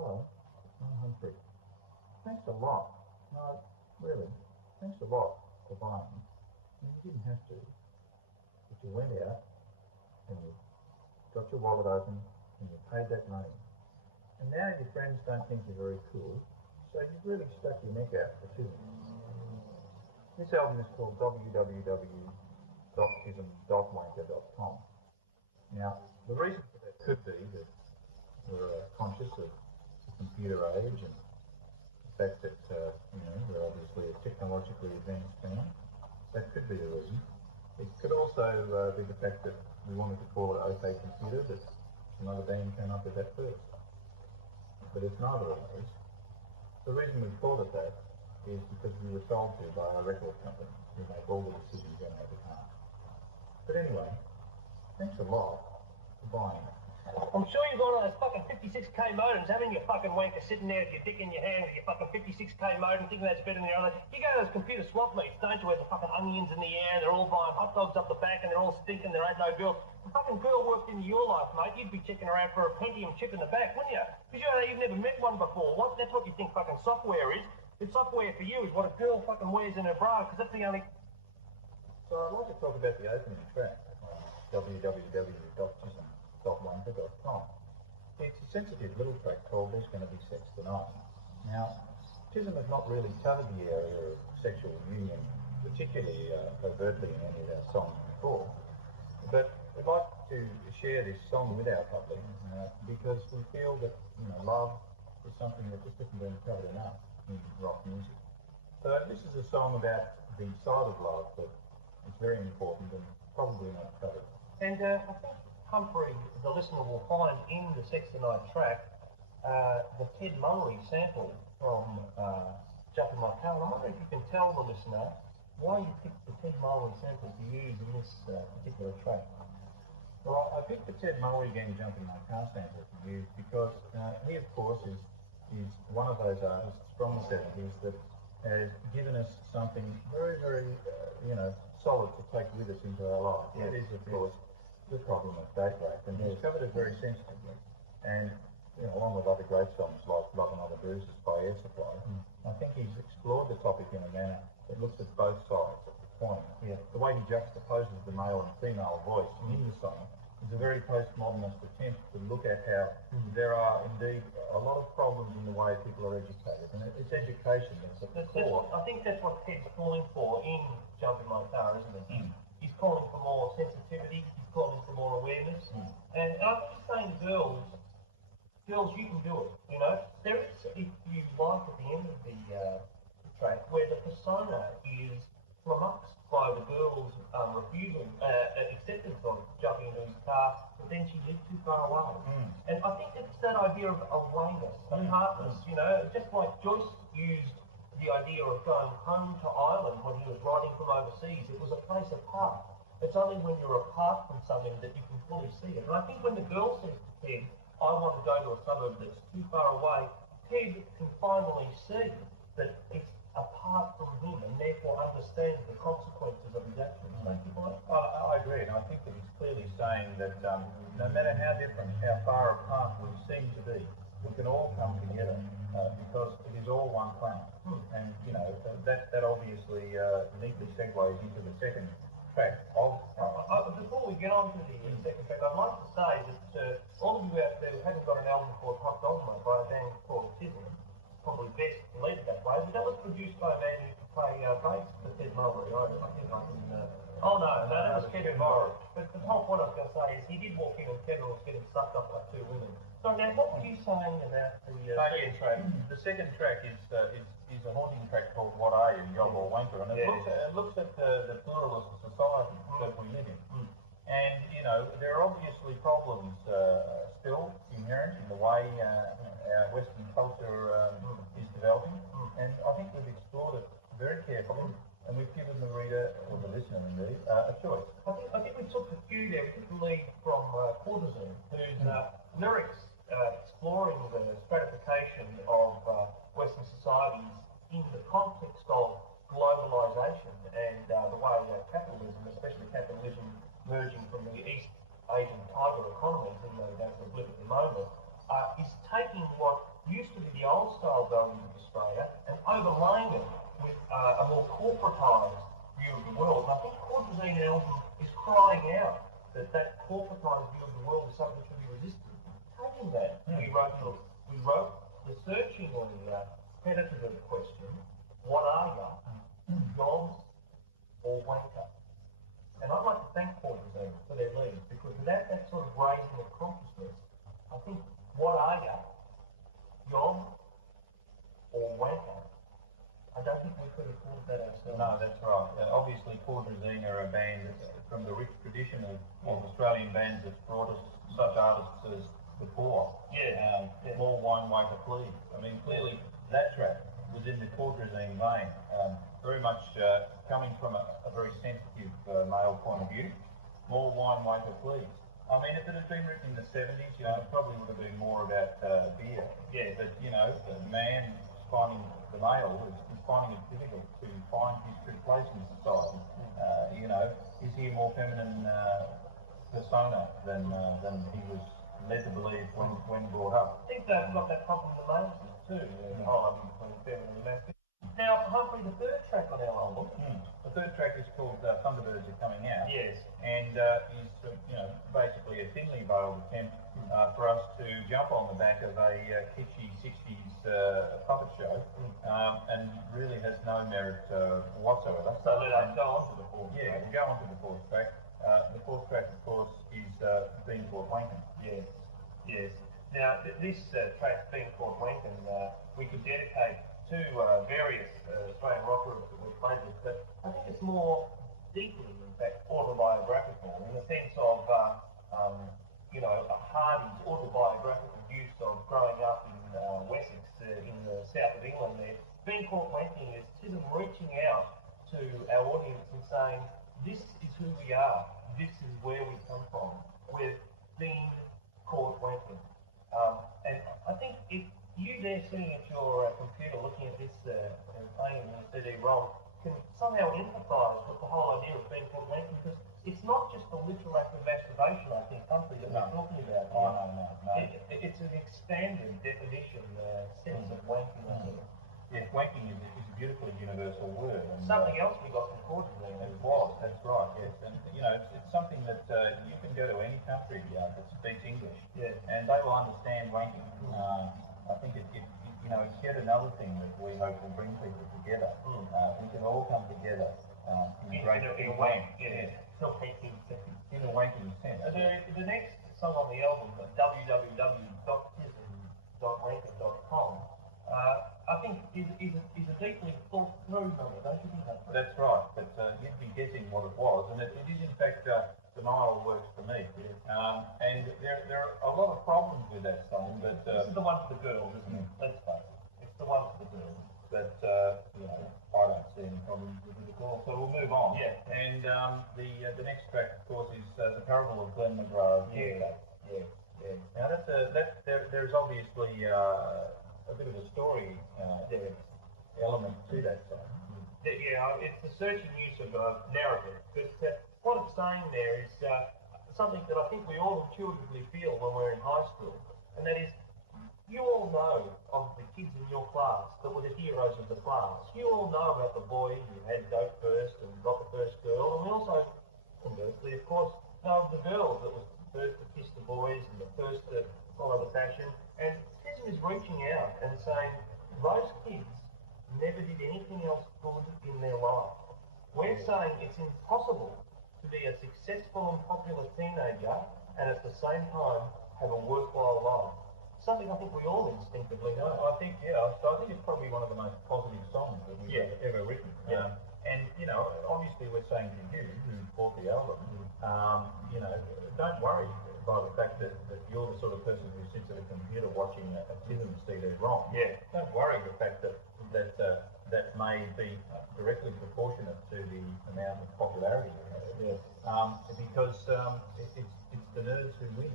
Hello, I'm Humphrey. Thanks a lot. No, really, thanks a lot for buying. I mean, you didn't have to, but you went out and you got your wallet open and you paid that money. And now your friends don't think you're very cool, so you've really stuck your neck out for TISM. This album is called www.tism.wanker.com. Now, the reason for that could be that we're conscious of the computer age and the fact that we're obviously a technologically advanced band. That could be the reason. It could also be the fact that we wanted to call it OK Computer, but another band came up with that first. But it's neither of those. The reason we called it that is because we were told to by our record company who make all the decisions on our behalf. But anyway, thanks a lot for buying it. I'm sure you've got one of those fucking 56k modems, haven't you, fucking wanker, sitting there with your dick in your hand with your fucking 56k modem, thinking that's better than the other. You go to those computer swap meets, don't you, where the fucking onions in the air, and they're all buying hot dogs up the back, and they're all stinking, there ain't no girl. The fucking girl worked into your life, mate. You'd be checking her out for a Pentium chip in the back, wouldn't you? Because you've never met one before. That's what you think fucking software is. It's software for you is what a girl fucking wears in her bra, because that's the only... So I'd like to talk about the opening track, www.tism.wanker.com. It's a sensitive little track called There's Going to Be Sex Tonight. Now, TISM has not really covered the area of sexual union, particularly overtly in any of our songs before. But we'd like to share this song with our public because we feel that love is something that just isn't being covered enough in rock music. So this is a song about the side of love that is very important and probably not covered. And I think Humphrey, the listener, will find in the Sex Tonight track the Ted Mullery sample from Jump in My Car. And I wonder if you can tell the listener why you picked the Ted Mullery sample to use in this particular track. Well, I picked the Ted Mullery Again Jump in My Car sample to use because he, of course, is one of those artists from the 70s that has given us something very, very, solid to take with us into our lives. That is, of course, the problem of date rape, and he's covered it very sensitively. And along with other great songs like Love and Other Bruises by Air Supply, I think he's explored the topic in a manner that looks at both sides of the coin. Yeah. The way he juxtaposes the male and female voice in the song is a very postmodernist attempt to look at how there are indeed a lot of problems in the way people are educated, and it's education that's at the core. I think that's what Ted's calling for in Jump in My Car, isn't it? He's calling for more sensitivity, he's calling for more awareness, and I think he's saying to girls, you can do it, There is, if you like, at the end of the track, where the persona is flummoxed by the girl's refusal, acceptance of jumping into his car, but then she lived too far away. And I think it's that idea of awayness, apartness, just like Joyce used the idea of going home to Ireland when he was writing from overseas. It was a place apart. It's only when you're apart from something that you can fully see it. And I think when the girl says to Ted, I want to go to a suburb that's too far away, Ted can finally see that it's apart from him and therefore understands the consequences of his actions. Don't you find? I agree, and I think that he's clearly saying that no matter how different, how far apart we seem to be, we can all come together because it is all one planet. And that obviously neatly segues into the second track of. Before we get on to the second track, I'd like to say that all of you out there who haven't got an album called Hot Dogma by a band called TISM, probably best to leave it that way, but that was produced by a man who used to play bass for Ted Mullery. I think I can... that was Kevin Morris. But the whole point I was going to say is he did walk in and Kevin was getting sucked up by two women. So now, what were you saying about the second track? The second track is a haunting track called What Are You, Yob or Wanker, and it looks at the pluralist society that we live in. And, there are obviously problems still inherent in the way our Western culture is developing, and I think we've explored it very carefully, and we've given the reader, or the listener indeed, a choice. I think we took the cue there, we took the lead from Courtesan, whose lyrics exploring the stratification of Western societies in the context of globalisation and the way capitalism, especially capitalism merging from the East Asian tiger economies, even though that's a blip at the moment, is taking what used to be the old style values of Australia and overlaying it with a more corporatised view of the world. And I think Cortazine and Elgin is crying out that that corporatised view of the world is something that should be resisted. Taking that, we wrote the searchingly penetrative question, what are you? Jobs or wanker? And I'd like to thank Cortazine for their lead, because without that sort of raising of consciousness, I think what are you? Job or wanker? I don't think we could have thought of that ourselves. No, that's right. Obviously, Cortazine are a band from the rich tradition of Australian bands that's brought us such artists as The Poor. More Wine, Waker, Please. I mean, clearly that track was in the Cortazine vein, very much coming from a very sensitive male point of view. More Wine, Waker, Please. I mean, if it had been written in the 70s, you know, it probably would have been more about beer. Yeah. But, you know, the man the male is finding it difficult to find his true place in society. You know, is he a more feminine persona than he was led to believe when brought up? I think they've got that problem in the males too, between feminine and masculine. Now, hopefully the third track on our album. The third track is called Thunderbirds Are Coming Out. Yes. And is, you know, basically a thinly veiled attempt for us to jump on the back of a kitschy 60s puppet show, and really has no merit whatsoever. So let us go on to the fourth track. Yeah, we go on to the fourth track. The fourth track, of course, is Being Caught Wanking. Yes, yes. Now, this track, Being Caught Wanking, we could dedicate to various Australian rock groups that we've played with, but I think it's more deeply, in fact, autobiographical, in the sense of, you know, Hardy's autobiographical use of growing up in Wessex, in the south of England there. Being Caught Wanking is TISM reaching out to our audience and saying, this is who we are, this is where we come from, we've been caught wanking. And I think if you there sitting at your computer looking at this and playing in the CD-ROM can somehow empathise with the whole idea of being caught wanking, because it's not just the literal act of masturbation, I think, Humphrey, that we're talking about. No. It's an expanded definition, sense of wanking. Yes, wanking is a beautifully universal word. And, something else we got from Cortazine. It was, that's right, yes. And, you know, it's something that you can go to any country that speaks English, and they will understand wanking. I think it's yet another thing that we hope will bring people together. We can all come together in a wanking sense. The next song on the album, www.tism.wanker.com, I think is a deeply thought through number, don't you think? That's right, but you'd be guessing what it was, and it is in fact denial works for me. And there are a lot of problems with that song, but this is the one for the girls, isn't it? Let's face it, it's the one for the girls. But you know, I don't see any problems with it at all. So we'll move on. Yeah. And the next track, of course, is The Parable of Glen McGrath. Yeah. Now there's obviously a bit of a story element to that song. Yeah, it's the searching use of narrative. But what it's saying there is something that I think we all intuitively feel when we're in high school, and that is, you all know of the kids in your class that were the heroes of the class. You all know about the boy who had dope first and got the first girl, and we also, conversely, of course, know of the girl that was the first to kiss the boys and the first to follow the fashion. And TISM is reaching out and saying, those kids never did anything else good in their life. We're saying it's impossible to be a successful and popular teenager and at the same time have a worthwhile life. Something I think we all instinctively know. I think it's probably one of the most positive songs that we've ever written. And you know, obviously we're saying to you who bought the album, you know, don't worry by the fact that you're the sort of person who sits at a computer watching a TISM CD-ROM. Don't worry the fact that may be directly proportionate to the amount of popularity it has. Because it's the nerds who win.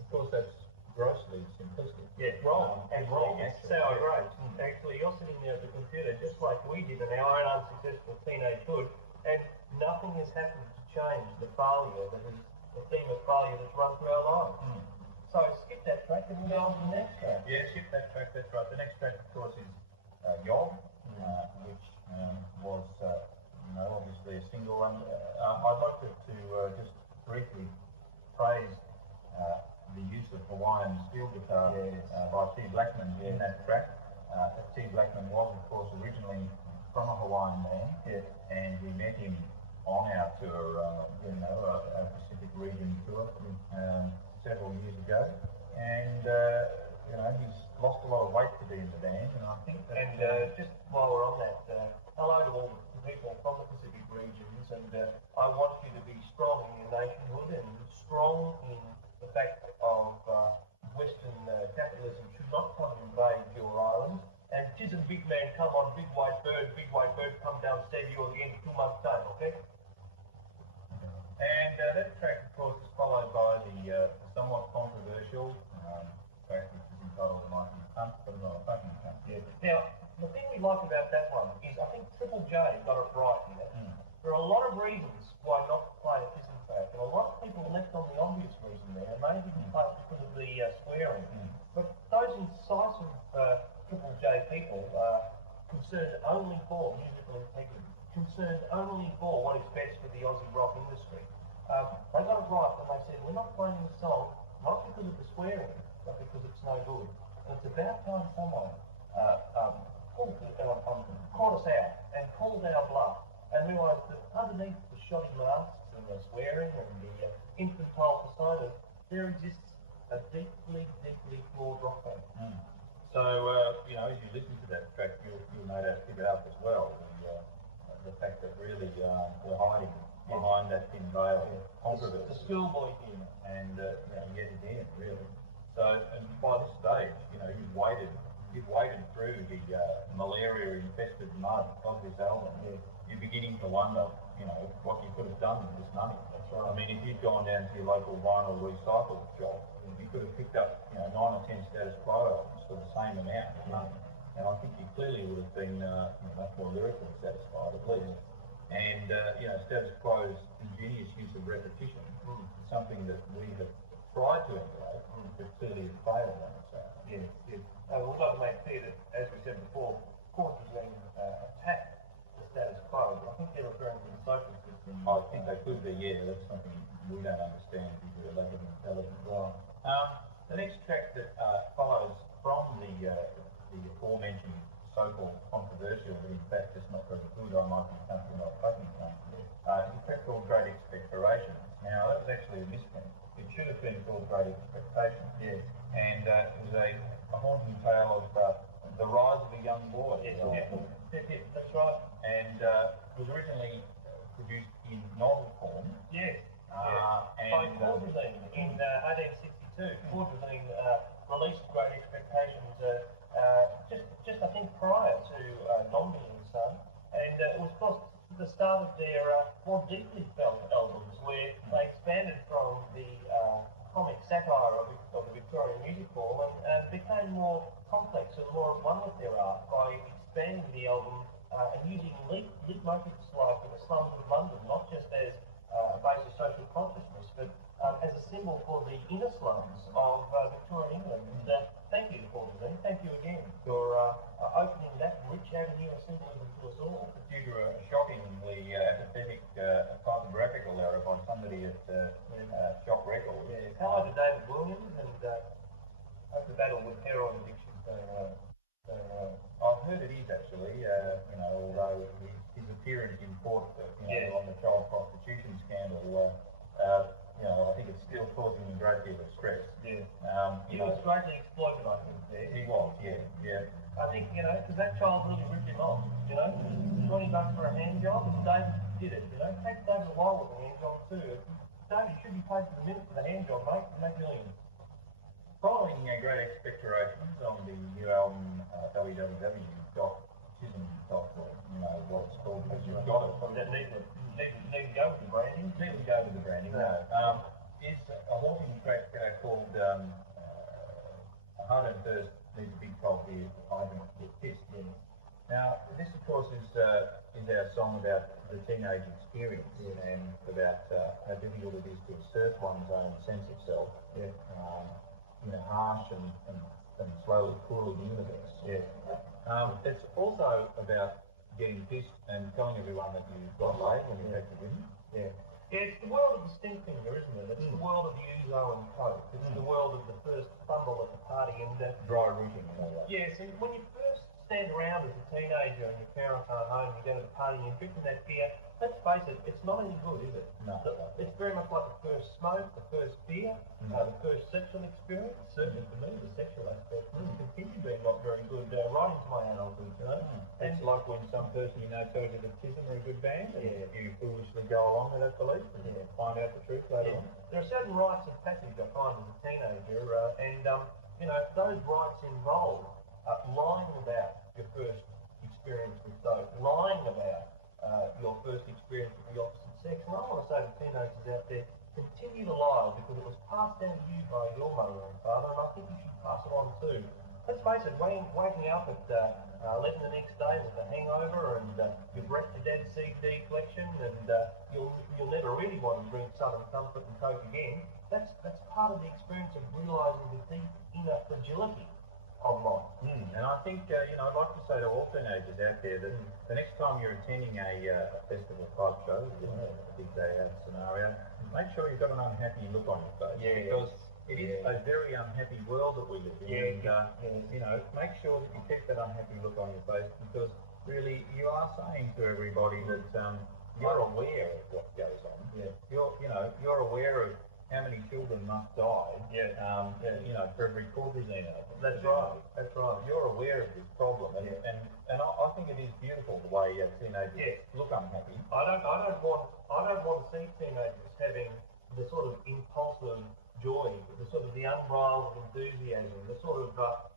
Of course, that's grossly simplistic. Wrong. It's sour grapes. Actually, you're sitting there at the computer just like we did in our own unsuccessful teenagehood, and nothing has happened to change the failure that is the theme of failure that's run through our lives. So skip that track and we'll go on to the next track. Yeah, skip that track, that's right. The next track, of course, is Yob, which was, obviously a single. And I'd like to just briefly praise the use of Hawaiian steel guitar by T. Blackman in that track. T. Blackman was, of course, originally from a Hawaiian man, and we met him on our tour, our Pacific region tour, several years ago, and he's lost a lot of weight to be in the band, and I think that. And just while we're on that, hello to all the people from the Pacific regions, and I want you to be strong in your nationhood and strong in the fact of Western capitalism should not come and invade your island. And TISM big man, come on, big white bird, come down, save you again in 2 months' time, okay? And that track, of course, is followed by the somewhat controversial track which is entitled The Mighty Pump, but not a fucking pump. Yeah. Now, the thing we like about that one is I think Triple J got it right here. There are a lot of reasons why not to play a TISM track, and a lot of people left on the obvious reason there, and they didn't play it because of the swearing. But those incisive Triple J people concerned only for musical integrity, concerned only for what is best for the Aussie rock industry. They got it right when they said, we're not playing this song, not because of the swearing, but because it's no good. And it's about time someone caught us out and called our bluff and realised that underneath the shoddy masks and the swearing and the infantile personas, there exists a deeply, deeply flawed rock band. So, as you listen to that track, you'll no doubt pick it up as well. The fact that really we're hiding behind that thin veil of controversy. The schoolboy thing. And yet again, really. So, and by this stage, you've waded through the malaria-infested mud of this album. You're beginning to wonder, what you could have done with this money. That's right. I mean, if you'd gone down to your local vinyl recycle shop, you could have picked up, 9 or 10 status quo albums for the same amount of money. And I think you clearly would have been much more lyrically satisfied, at least. And, status quo's ingenious use of repetition is something that we have tried to emulate, but clearly has failed on its own. Yes. We'd like to make clear that, as we said before, courts are going to attack the status quo, but I think they're referring to the social system. I think they could be, that's something we don't understand due to a lack of intelligence. Right. The next track that follows from the aforementioned so-called controversial, but in fact it's not very good, I might be country, not fucking country, is a track called Great Expectorations. Now that was actually a misprint. It should have been called Great Expectations. Yes. And it was a haunting tale of the rise of a young boy. Yes, that's right. And it was originally produced in novel form. Yes. And by Courtesine in 1862. Courtesine released Great Expectations just I think prior to Dombey and Son, and it was the start of their more deeply felt albums, where they expanded from the comic satire of the Victorian music hall and became more complex and more at one with their art by expanding the album and using leitmotifs like the slums of London, not just as a base of social consciousness, but as a symbol for the inner slums of Victorian England. And thank you, Courtesine. Thank you again for opening that rich avenue of symbolism to us all. Due to a shockingly apathetic typographical error by somebody at Shock Records. Yeah. Hello to David Williams, and hope the battle with heroin addiction is going well. I've heard it is actually, although his appearance in court, on the child prostitution scandal, I think it's still causing him a great deal of stress. Yeah. He was greatly exploited, I think, there. He was, yeah. I think, because that child really ripped him off, $20 for a hand job, and David did it, Take David a while with the hand job too. David should be paid for the minute for the hand job, mate, and make millions. Following Great Expectorations on the new album www.tism.org, what it's called, because you've got it. That need to go with the branding. Need to go with the branding, no. Is a haunting track called Hard and Thirst Needs a Big Cold Beer, I Drink to Get Pissed. Now, this of course is our song about the teenage experience and about how difficult it is to assert one's own sense of self. harsh and slowly cooling universe. Yeah. It's also about getting pissed and telling everyone that you've got laid when you take the win. Yeah. Yeah, it's the world of the stink finger, isn't it? It's the world of the ouzo and coke. It's the world of the first fumble at the party and dry rooting and all that. Yes, and when you first stand around as a teenager and your parents aren't home, you go to the party and you're drinking that beer, let's face it, it's not any good, is it? No. It's very much like the first smoke, the first beer, the first sexual experience. Certainly for me, the sexual aspect continued being not very good right into my adulthood, you know. It's like when some person you know tells you that TISM are a good band, and you foolishly go along with that belief and find out the truth later on. There are certain rites of passage I find as a teenager, and those rites involve lying about your first experience with dope, lying about your first experience with the opposite sex. And I want to say to teenagers out there, continue to lie because it was passed down to you by your mother and father, and I think you should pass it on too. Let's face it, waking up at 11 the next day with a hangover and you've wrecked your dad's CD collection and you'll never really want to drink Southern Comfort and Coke again. That's part of the experience of realising the deep inner fragility of life. And I think, I'd like to say to all teenagers out there that the next time you're attending a festival type show, a big day out scenario, make sure you've got an unhappy look on your face. Yeah, because it is a very unhappy world that we live in. Make sure that you keep that unhappy look on your face because really you are saying to everybody that you're aware of what goes on. Yeah. You're aware of how many children must die. For every Corbusine album. That's right. You're aware of this problem, and I think it is beautiful the way teenagers look unhappy. I don't want to see teenagers having the sort of impulsive joy, the sort of the unbridled enthusiasm, the sort of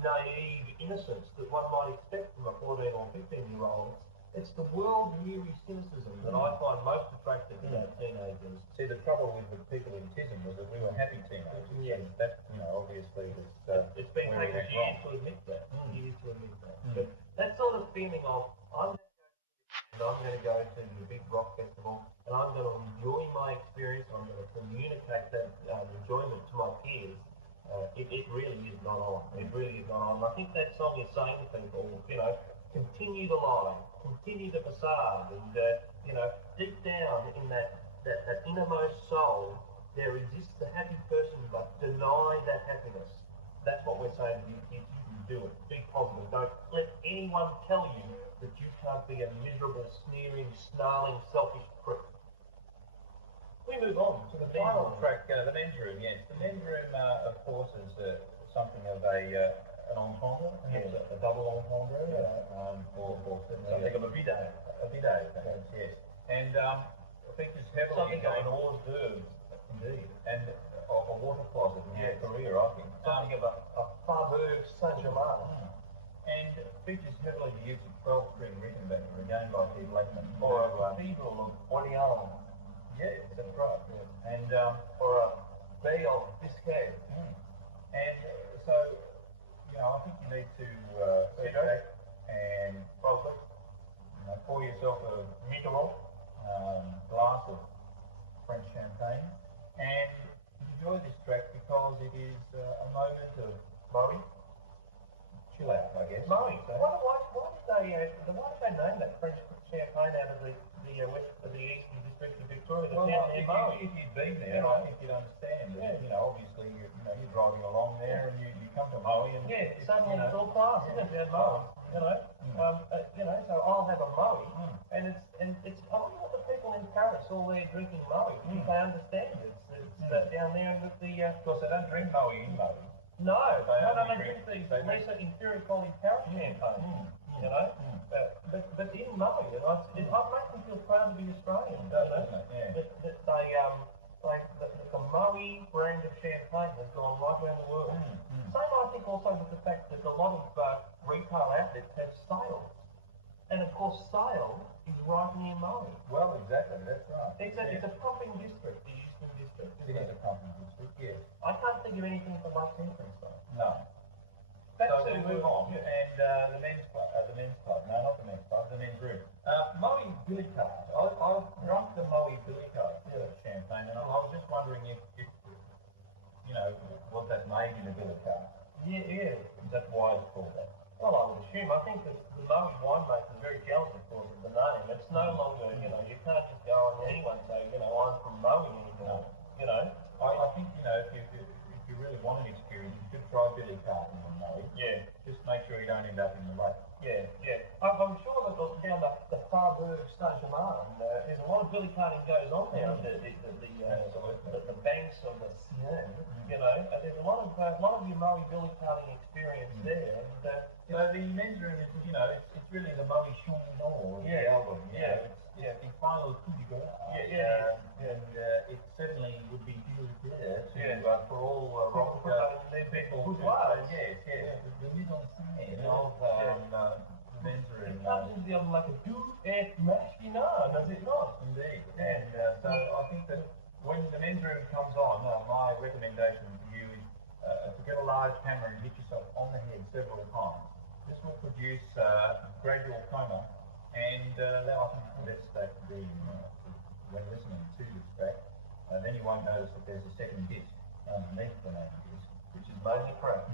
naive innocence that one might expect from a 14 or 15-year-old. It's the world-weary cynicism that I find most attractive about teenagers. See, the trouble with the people in TISM was that we were happy teenagers. Yeah. And that, obviously was... it's been taken years to admit that. But that sort of feeling of, I'm going to go to the big rock festival and I'm going to enjoy my experience, I'm going to communicate that enjoyment to my peers, it really is not on. It really is not on. And I think that song is saying to people, continue to lie, continue the facade, and deep down in that innermost soul, there exists a happy person, but deny that happiness. That's what we're saying to you kids. You can do it. Be positive. Don't let anyone tell you that you can't be a miserable, sneering, snarling, selfish prick. We move on to the final track, the men's room. Yes, the men's room, of course, is something of an entendre, a double entendre, or something of a bidet. A bidet, perhaps, yes. And features heavily something of an hors d'oeuvre, indeed, and a water closet in your career, I think. Something of a Faubourg Saint-Germain. And features heavily the use of 12-string Rickenbacker, again by Steve Blackman. Or a Cathedral of Orleans. Yes, that's right. Yeah. And or a Bay of Biscay. And so, I think you need to sit back and probably pour yourself a Mitterrand glass of French champagne and enjoy this track because it is a moment of Murray. Chill out, I guess. Murray. Why did they name that French champagne out of the eastern district of Victoria? Well, if you'd been there, I think you'd understand that, obviously you're driving along there and you come to Moe and suddenly it's all class, isn't it? Moe, so I'll have a Moe, and it's I wonder what the people in Paris all there drinking Moe, if they understand it. It's down there with the of course they don't drink Moe in Moe. No, they drink these lesser inferior quality Paris champagne. But in Moe, it makes me feel proud to be Australian. The Moe brand of champagne has gone right around the world. Same, I think, also with the fact that a lot of retail outlets have sales. And of course, sale is right near Moe. Well, exactly, that's right. It's a pumping district, the Eastern District. It is a pumping district, yes. I can't think of anything for Lake Entrance, though. No. So we move on, and the men's club, no, not the men's club, the men's room. Moe Billy Card. I've drunk the Moe Billy Card champagne, and I was just wondering if was that made in a bit of Is that why it's called that? Well, I would assume. I think that the Maui winemakers are very jealous, of course, of the name. It's no longer, you know, you can't just go and anyone say, you know, I'm from Maui anymore. You know. I think, you know, if you really want an experience, you should try Billy Carton on Maui. Yeah. Just make sure you don't end up in the lake. Yeah, yeah. I'm sure that down the Far-Berg Station there's a lot of billy carting goes on there, the banks of the Seine, you know, and there's a lot of your Maui billy carting experience there. And, so the men's room is, you know, it's really the Maui Shonno, the album. It's the final coup de grace. And it certainly would be good for all rock people. Yes. The mise en scène of the men's room. It comes into the album like a duet machina, does it not? Indeed. And so I think that when the men's room comes on, my recommendation to you is to get a large hammer and hit yourself on the head several times. This will produce gradual coma, and that I think is the best state to be in when listening to this track. Then you won't notice that there's a second disc underneath the main disc, which is major crack.